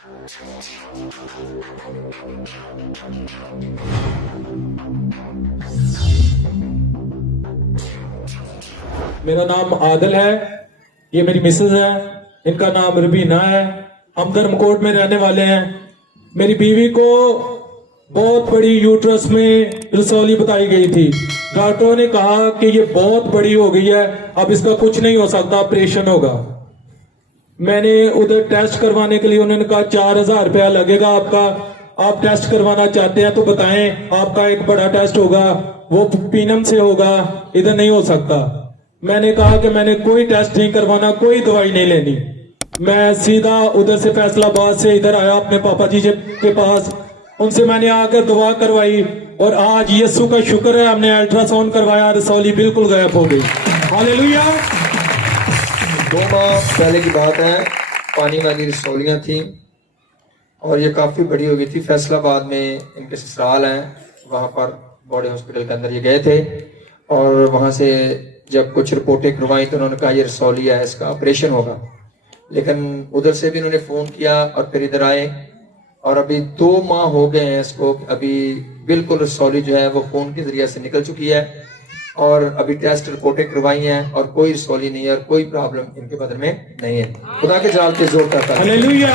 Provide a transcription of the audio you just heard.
मेरा नाम आदिल है, ये मेरी मिसेज है, इनका नाम रबीना है। हम धर्मकोट में रहने वाले हैं। मेरी बीवी को बहुत बड़ी यूट्रस में रसौली बताई गई थी। डॉक्टरों ने कहा कि ये बहुत बड़ी हो गई है, अब इसका कुछ नहीं हो सकता, ऑपरेशन होगा। मैंने उधर टेस्ट करवाने के लिए, उन्होंने कहा 4,000 रुपया लगेगा आपका। आप टेस्ट करवाना चाहते हैं तो बताएं, आपका एक बड़ा टेस्ट होगा, वो पीनम से होगा, इधर नहीं हो सकता। मैंने कहा कि मैंने कोई टेस्ट नहीं करवाना, कोई दवाई नहीं लेनी। मैं सीधा उधर से फैसलाबाद से इधर आया अपने पापा जी के पास। उनसे मैंने आकर दुआ करवाई और आज यीशु का शुक्र है, हमने अल्ट्रासाउंड करवाया, रसौली बिल्कुल गायब हो गई। हालेलुया। 2 माह पहले की बात है, पानी वाली रसौलियाँ थी और ये काफ़ी बड़ी हो गई थी। फैसलाबाद में इनके ससुराल हैं, वहाँ पर बॉडी हॉस्पिटल के अंदर ये गए थे और वहाँ से जब कुछ रिपोर्टें करवाई तो उन्होंने कहा ये रसौली है, इसका ऑपरेशन होगा। लेकिन उधर से भी उन्होंने फ़ोन किया और फिर इधर आए और अभी 2 माह हो गए हैं इसको। अभी बिल्कुल रसौली जो है वो खून के जरिए से निकल चुकी है और अभी टेस्ट रिपोर्टें करवाई हैं और कोई रसौली नहीं है और कोई प्रॉब्लम इनके बदन में नहीं है। खुदा के जाल के जोर करता है। हालेलुया।